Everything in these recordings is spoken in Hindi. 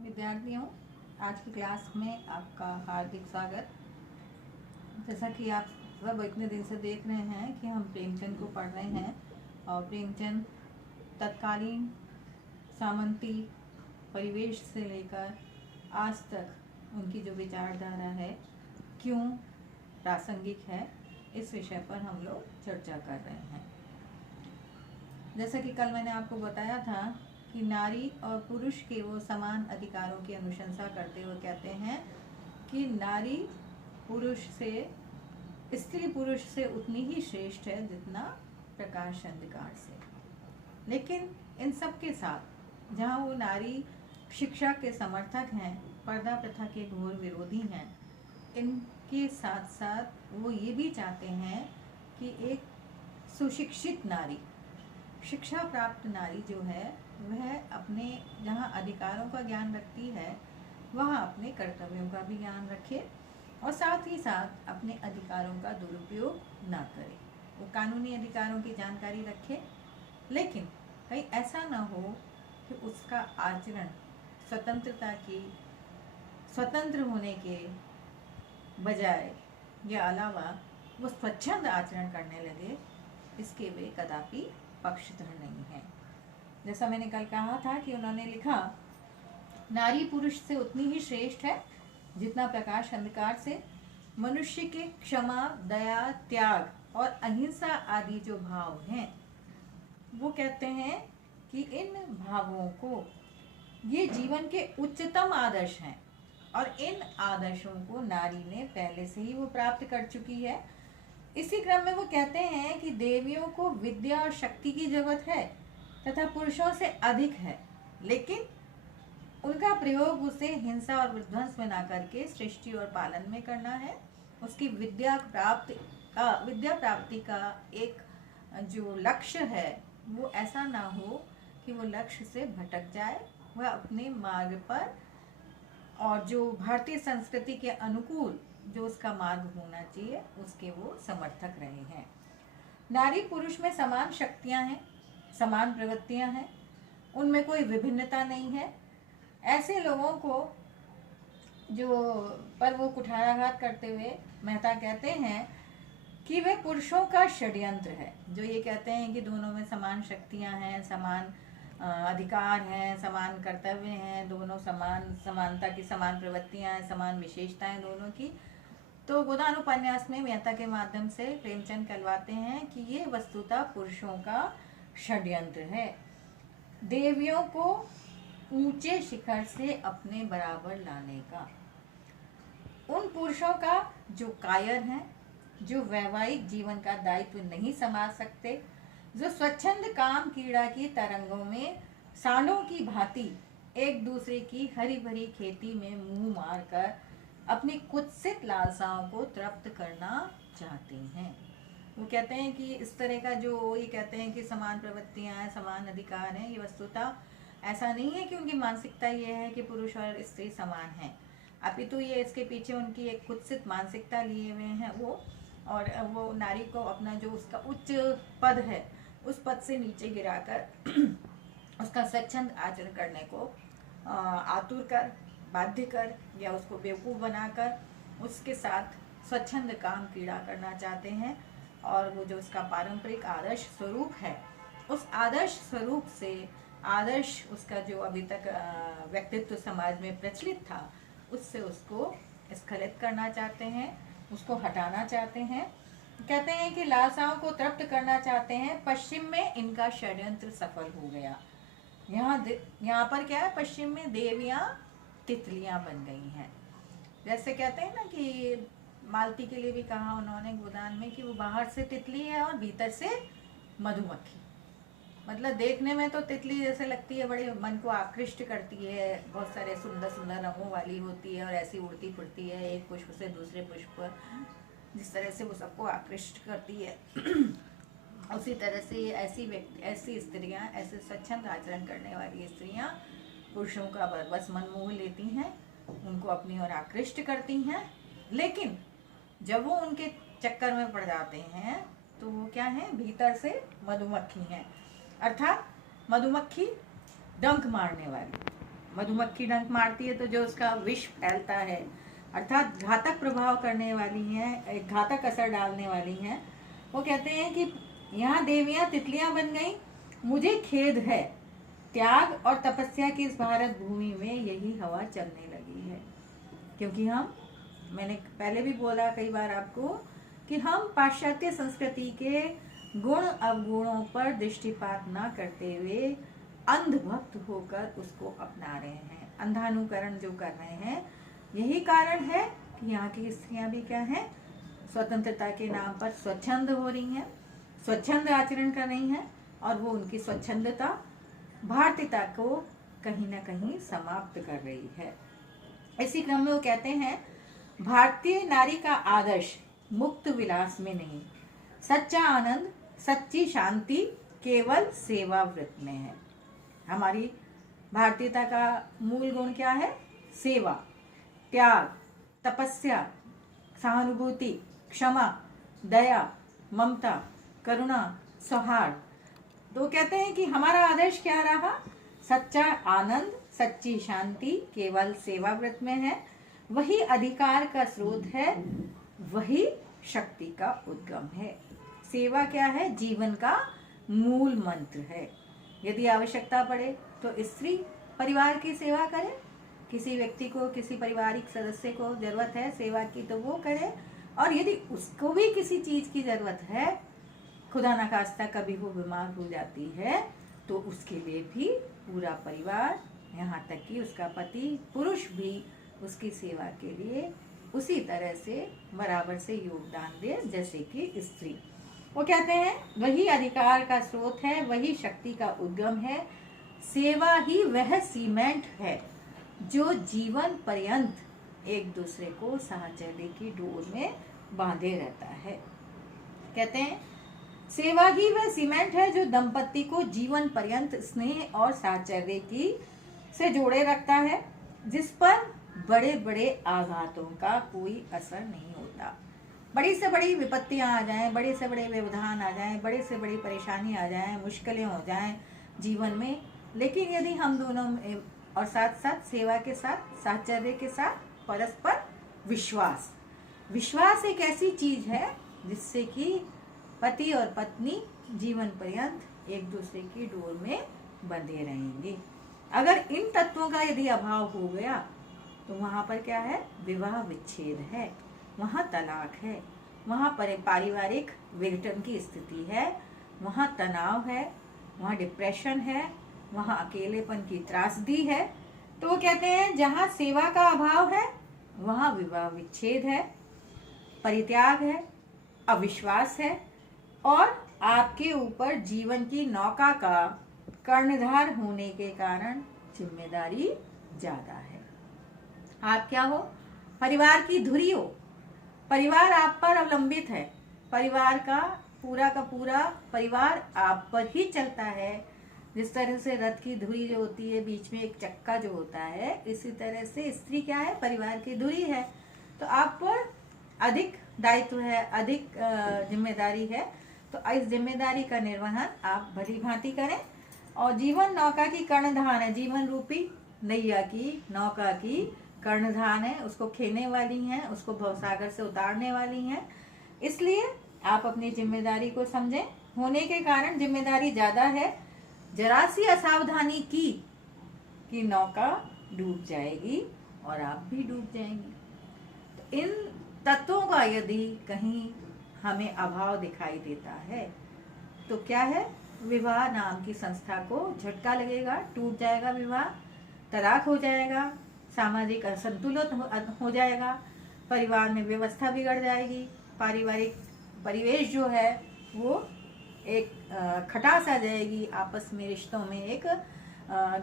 विद्यार्थियों, आज की क्लास में आपका हार्दिक स्वागत। जैसा कि आप सब इतने दिन से देख रहे हैं कि हम प्रेमचंद को पढ़ रहे हैं और प्रेमचंद तत्कालीन सामंती परिवेश से लेकर आज तक उनकी जो विचारधारा है क्यों प्रासंगिक है, इस विषय पर हम लोग चर्चा कर रहे हैं। जैसा कि कल मैंने आपको बताया था कि नारी और पुरुष के वो समान अधिकारों की अनुशंसा करते हुए कहते हैं कि नारी पुरुष से स्त्री पुरुष से उतनी ही श्रेष्ठ है जितना प्रकाश अंधकार से। लेकिन इन सब के साथ जहाँ वो नारी शिक्षा के समर्थक हैं, पर्दा प्रथा के घोर विरोधी हैं, इनके साथ साथ वो ये भी चाहते हैं कि एक सुशिक्षित नारी, शिक्षा प्राप्त नारी जो है वह अपने जहाँ अधिकारों का ज्ञान रखती है वहाँ अपने कर्तव्यों का भी ज्ञान रखे और साथ ही साथ अपने अधिकारों का दुरुपयोग ना करे। वो कानूनी अधिकारों की जानकारी रखे, लेकिन कहीं ऐसा ना हो कि उसका आचरण स्वतंत्र होने के बजाय या अलावा वो स्वच्छंद आचरण करने लगे, इसके वे कदापि पक्षधर नहीं है। जैसा मैंने कल कहा था कि उन्होंने लिखा, नारी पुरुष से उतनी ही श्रेष्ठ है जितना प्रकाश अंधकार से। मनुष्य के क्षमा, दया, त्याग और अहिंसा आदि जो भाव हैं, वो कहते हैं कि इन भावों को, ये जीवन के उच्चतम आदर्श हैं और इन आदर्शों को नारी ने पहले से ही वो प्राप्त कर चुकी है। इसी क्रम में वो कहते हैं कि देवियों को विद्या और शक्ति की जरूरत है तथा पुरुषों से अधिक है, लेकिन उनका प्रयोग उसे हिंसा और विध्वंस में ना करके सृष्टि और पालन में करना है। उसकी विद्या प्राप्ति का एक जो लक्ष्य है वो ऐसा ना हो कि वो लक्ष्य से भटक जाए, वह अपने मार्ग पर और जो भारतीय संस्कृति के अनुकूल जो उसका मार्ग होना चाहिए उसके वो समर्थक रहे हैं। नारी पुरुष में समान शक्तियां हैं, समान प्रवृत्तियां हैं, उनमें कोई विभिन्नता नहीं है। ऐसे लोगों को जो पर वो कुठाराघात करते हुए मेहता कहते हैं कि वे पुरुषों का षड्यंत्र है, जो ये कहते हैं कि दोनों में समान शक्तियां हैं, समान अधिकार हैं, समान कर्तव्य हैं, दोनों समानता की समान प्रवृत्तियां हैं, समान विशेषताएं दोनों की। तो गोदान उपन्यास में मेहता के माध्यम से प्रेमचंद कहलवाते हैं कि ये वस्तुतः पुरुषों का षड्यंत्र है, देवियों को ऊंचे शिखर से अपने बराबर लाने का। उन पुरुषों का जो कायर हैं, जो वैवाहिक जीवन का दायित्व नहीं संभाल सकते, जो स्वच्छंद काम कीड़ा की तरंगों में सांडों की भांति एक दूसरे की हरी भरी खेती में मुंह मारकर अपनी कुत्सित लालसाओं को तृप्त करना चाहते हैं। वो कहते हैं कि इस तरह का जो ये कहते हैं कि समान प्रवृत्तियां हैं, समान अधिकार हैं, ये वस्तुतः ऐसा नहीं है कि उनकी मानसिकता ये है कि पुरुष और स्त्री समान हैं, अपितु ये इसके पीछे उनकी एक कुत्सित मानसिकता लिए हुए हैं वो, और वो नारी को अपना जो उसका उच्च पद है उस पद से नीचे गिराकर उसका स्वच्छंद आचरण करने को आतुर कर, बाध्य कर या उसको बेवकूफ़ बनाकर उसके साथ स्वच्छंद काम कीड़ा करना चाहते हैं। और वो जो उसका पारंपरिक आदर्श स्वरूप है, उस आदर्श स्वरूप से आदर्श उसका जो अभी तक व्यक्तित्व समाज में प्रचलित था उससे उसको स्खलित करना चाहते हैं, उसको हटाना चाहते हैं। कहते हैं कि लालसाओं को तृप्त करना चाहते हैं। पश्चिम में इनका षड्यंत्र सफल हो गया। यहाँ पर क्या है, पश्चिम में देवियाँ तितलियाँ बन गई हैं। जैसे कहते हैं ना कि मालती के लिए भी कहा उन्होंने गोदान में कि वो बाहर से तितली है और भीतर से मधुमक्खी। मतलब देखने में तो तितली जैसे लगती है, बड़े मन को आकृष्ट करती है, बहुत सारे सुंदर सुंदर रंगों वाली होती है और ऐसी उड़ती फुड़ती है एक पुष्प से दूसरे पुष्प पर, जिस तरह से वो सबको आकृष्ट करती है उसी तरह से ऐसी स्त्रियां, ऐसे स्वच्छंद आचरण करने वाली स्त्रियां पुरुषों का बस मन मोह लेती हैं, उनको अपनी ओर आकृष्ट करती हैं। लेकिन जब वो उनके चक्कर में पड़ जाते हैं तो वो क्या है, भीतर से मधुमक्खी हैं, अर्थात मधुमक्खी डंक मारने वाली। मधुमक्खी डंक मारती है तो जो उसका विष फैलता है, अर्थात घातक प्रभाव करने वाली हैं, एक घातक असर डालने वाली हैं, वो कहते हैं कि यहाँ देवियाँ तितलियाँ बन गई, मुझे खेद है, त्याग और तपस्या की इस भारत भूमि में यही हवा चलने लगी है। क्योंकि मैंने पहले भी बोला कई बार आपको कि हम पाश्चात्य संस्कृति के गुण अवगुणों पर दृष्टिपात न करते हुए अंधभक्त होकर उसको अपना रहे हैं, अंधानुकरण जो कर रहे हैं। यही कारण है कि यहाँ की स्त्रियां भी क्या हैं, स्वतंत्रता के नाम पर स्वच्छंद हो रही हैं, स्वच्छंद आचरण कर रही हैं, और वो उनकी स्वच्छंदता भारतीयता को कहीं ना कहीं समाप्त कर रही है। इसी क्रम में वो कहते हैं, भारतीय नारी का आदर्श मुक्त विलास में नहीं, सच्चा आनंद, सच्ची शांति केवल सेवा व्रत में है। हमारी भारतीयता का मूल गुण क्या है? सेवा, त्याग, तपस्या, सहानुभूति, क्षमा, दया, ममता, करुणा, सौहार्द। तो कहते हैं कि हमारा आदर्श क्या रहा? सच्चा आनंद, सच्ची शांति केवल सेवा व्रत में है। वही अधिकार का स्रोत है, वही शक्ति का उद्गम है। सेवा क्या है? जीवन का मूल मंत्र है। यदि आवश्यकता पड़े तो स्त्री परिवार की सेवा करे, किसी व्यक्ति को, किसी पारिवारिक सदस्य को जरूरत है सेवा की तो वो करे, और यदि उसको भी किसी चीज की जरूरत है, खुदा न खास्ता कभी वो बीमार हो जाती है, तो उसके लिए भी पूरा परिवार, यहाँ तक कि उसका पति पुरुष भी उसकी सेवा के लिए उसी तरह से बराबर से योगदान दे जैसे कि स्त्री। वो कहते हैं वही अधिकार का स्रोत है, वही शक्ति का उद्गम है। सेवा ही वह सीमेंट है जो जीवन पर्यंत एक दूसरे को साहचर्य की डोर में बांधे रहता है। कहते हैं सेवा ही वह सीमेंट है जो दंपति को जीवन पर्यंत स्नेह और साहचर्य की से जोड़े रखता है, जिस पर बड़े बड़े आघातों का कोई असर नहीं होता। बड़ी से बड़ी विपत्तियां आ जाएं, बड़े से बड़े व्यवधान आ जाएं, बड़े से बड़ी परेशानी आ जाएं, मुश्किलें हो जाएं जीवन में, लेकिन यदि हम दोनों और साथ साथ सेवा के साथ, साहचर्य के साथ परस्पर विश्वास, विश्वास एक ऐसी चीज है जिससे कि पति और पत्नी जीवन पर्यंत एक दूसरे की डोर में बंधे रहेंगे। अगर इन तत्वों का यदि अभाव हो गया तो वहां पर क्या है? विवाह विच्छेद है, वहां तलाक है, वहां पारिवारिक विघटन की स्थिति है, वहां तनाव है, वहां डिप्रेशन है, वहां अकेलेपन की त्रासदी है। तो वो कहते हैं जहां सेवा का अभाव है वहां विवाह विच्छेद है, परित्याग है, अविश्वास है, और आपके ऊपर जीवन की नौका का कर्णधार होने के कारण जिम्मेदारी ज्यादा है। आप क्या हो? परिवार की धुरी हो, परिवार आप पर अवलंबित है, परिवार का पूरा परिवार आप पर ही चलता है। जिस तरह से रथ की धुरी जो होती है, बीच में एक चक्का जो होता है, इसी तरह से स्त्री क्या है? परिवार की धुरी है। तो आप पर अधिक दायित्व है, अधिक जिम्मेदारी है। तो इस जिम्मेदारी का निर्वहन आप भली भांति करें, और जीवन नौका की कर्णधान है, जीवन रूपी नैया की, नौका की कर्णधान है, उसको खेने वाली हैं, उसको भवसागर से उतारने वाली हैं। इसलिए आप अपनी जिम्मेदारी को समझें। होने के कारण जिम्मेदारी ज्यादा है, जरा सी असावधानी की कि नौका डूब जाएगी और आप भी डूब जाएंगी। तो इन तत्वों का यदि कहीं हमें अभाव दिखाई देता है तो क्या है? विवाह नाम की संस्था को झटका लगेगा, टूट जाएगा विवाह, तलाक हो जाएगा, सामाजिक असंतुलन हो जाएगा, परिवार में व्यवस्था बिगड़ जाएगी, पारिवारिक परिवेश जो है वो एक खटास आ जाएगी, आपस में रिश्तों में एक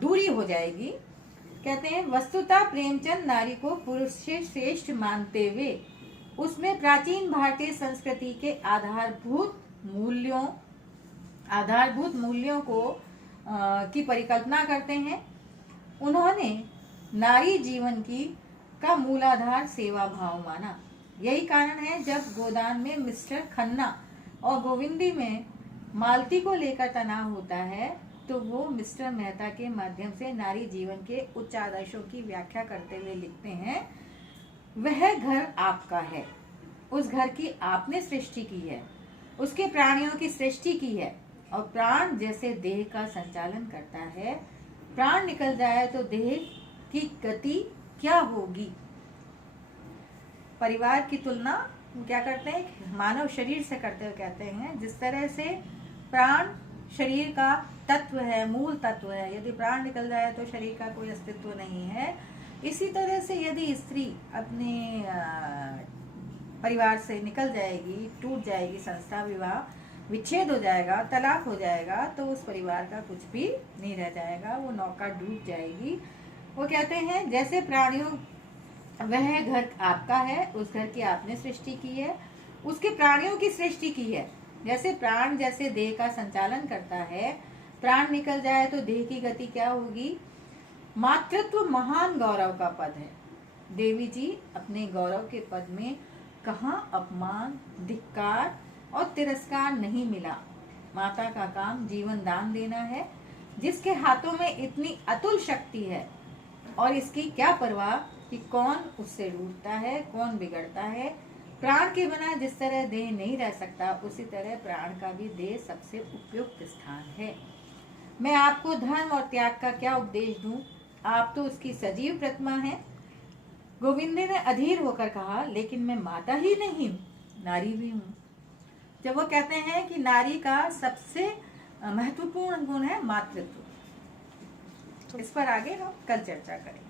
दूरी हो जाएगी। कहते हैं वस्तुतः प्रेमचंद नारी को पुरुष से श्रेष्ठ मानते हुए उसमें प्राचीन भारतीय संस्कृति के आधारभूत मूल्यों को की परिकल्पना करते हैं। उन्होंने नारी जीवन का मूलाधार सेवा भाव माना। यही कारण है जब गोदान में मिस्टर खन्ना और गोविंदी में मालती को लेकर तनाव होता है तो वो मिस्टर मेहता के माध्यम से नारी जीवन के उच्च आदर्शों की व्याख्या करते हुए लिखते हैं, वह घर आपका है, उस घर की आपने सृष्टि की है, उसके प्राणियों की सृष्टि की है, और प्राण जैसे देह का संचालन करता है, प्राण निकल जाए तो देह की गति क्या होगी। परिवार की तुलना क्या करते हैं, मानव शरीर से करते हुए कहते हैं, जिस तरह से प्राण शरीर का तत्व है, मूल तत्व है, यदि प्राण निकल जाए तो शरीर का कोई अस्तित्व नहीं है, इसी तरह से यदि स्त्री अपने परिवार से निकल जाएगी, टूट जाएगी, संस्था विवाह विच्छेद हो जाएगा, तलाक हो जाएगा, तो उस परिवार का कुछ भी नहीं रह जाएगा, वो नौका डूब जाएगी। वो कहते हैं जैसे प्राणियों, वह घर आपका है, उस घर की आपने सृष्टि की है, उसके प्राणियों की सृष्टि की है। जैसे प्राण जैसे देह का संचालन करता है, प्राण निकल जाए तो देह की गति क्या होगी। मातृत्व महान गौरव का पद है। देवी जी अपने गौरव के पद में कहाँ अपमान, धिक्कार और तिरस्कार नहीं मिला। माता का काम जीवन दान देना है, जिसके हाथों में इतनी अतुल शक्ति है, और इसकी क्या परवाह कि कौन उससे रूठता है, कौन बिगड़ता है। प्राण के बिना जिस तरह देह नहीं रह सकता, उसी तरह प्राण का भी देह सबसे उपयुक्त स्थान है। मैं आपको धर्म और त्याग का क्या उपदेश दूं, आप तो उसकी सजीव प्रतिमा हैं। गोविंदे ने अधीर होकर कहा, लेकिन मैं माता ही नहीं, नारी भी हूँ। जब वो कहते हैं कि नारी का सबसे महत्वपूर्ण गुण है मातृत्व, इस पर आगे हम कल चर्चा करेंगे।